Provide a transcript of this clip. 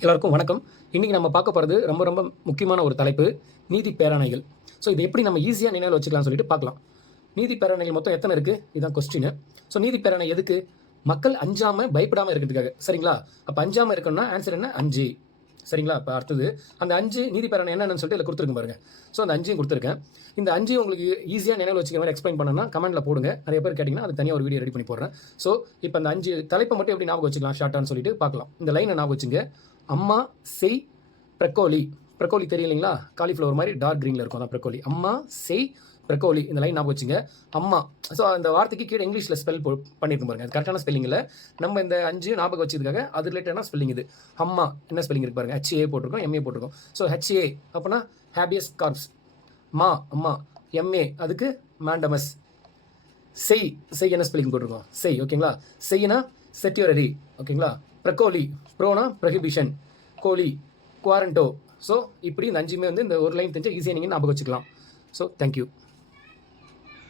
எல்லாருக்கும் வணக்கம். இன்றைக்கி நம்ம பார்க்க போகிறது ரொம்ப ரொம்ப முக்கியமான ஒரு தலைப்பு, நீதி பேராணைகள். ஸோ இது எப்படி நம்ம ஈஸியாக நினைவில் வச்சுக்கலாம்னு சொல்லிட்டு பார்க்கலாம். நீதி பேராணைகள் மொத்தம் எத்தனை இருக்குது? இதுதான் கொஸ்டின். ஸோ நீதி பேராணை எதுக்கு? மக்கள் அஞ்சாமல் பயப்படாமல் இருக்கிறதுக்காக. சரிங்களா? அப்போ அஞ்சாமல் இருக்கணும்னா ஆன்சர் என்ன? 5. சரிங்களா? இப்போ அடுத்தது அந்த 5 நீதி பேராணை என்னென்னு சொல்லிட்டு இதில் கொடுத்துருங்க பாருங்கள். ஸோ அந்த 5 கொடுத்துருக்கேன். இந்த 5 உங்களுக்கு ஈஸியாக நினைவில் வச்சுக்க மாதிரி எக்ஸ்பிளைன் பண்ணணும்னா கமெண்ட்டில் போடுங்க. நிறைய பேர் கேட்டிங்கன்னா அது தனியாக ஒரு வீடியோ ரெடி பண்ணி போடுறேன். ஸோ இப்போ அந்த 5 தலைப்பை மட்டும் எப்படி ஞாபகம் வச்சுக்கலாம் ஷார்ட்டான்னு சொல்லிட்டு பார்க்கலாம். இந்த லைனை ஞாபகம் வச்சுங்க. அம்மா செய் ப்ரக்கோலி. ப்ரக்கோலி தெரியும் இல்லைங்களா? காலிஃப்ளவர் மாதிரி டார்க் க்ரீனில் இருக்கும். அதான் ப்ரக்கோலி. அம்மா செய் ப்ரக்கோலி. இந்த லைன் ஞாபகம் வச்சுங்க. அம்மா. ஸோ அந்த வார்த்தைக்கு கீழே இங்கிலீஷில் ஸ்பெல் பண்ணியிருக்கும் பாருங்க. அது கரெக்டான ஸ்பெல்லிங் இல்லை. நம்ம இந்த 5 ஞாபகம் வச்சதுக்காக அது ரிலேட்டடான ஸ்பெல்லிங் இது. அம்மா என்ன ஸ்பெல்லிங் இருக்கு பாருங்க. HA போட்டிருக்கோம், MA போட்டிருக்கோம். ஸோ HA அப்படின்னா ஹேபியஸ் கார்ப்ஸ். மா அம்மா. MA அதுக்கு மேண்டமஸ். செய் செய் என்ன ஸ்பெல்லிங் போட்டிருக்கோம்? செய். ஓகேங்களா? செய்யினா செட்யூரரி. ஓகேங்களா? ப்ரக்கோலி ப்ரோனா ப்ரொஹிபிஷன். கோலி குவாரண்டோ. ஸோ இப்படி இந்த 5மே வந்து இந்த ஒரு லைன் தெரிஞ்சு ஈஸியாக நீங்கள் ஞாபகம் வச்சுக்கலாம். So thank you.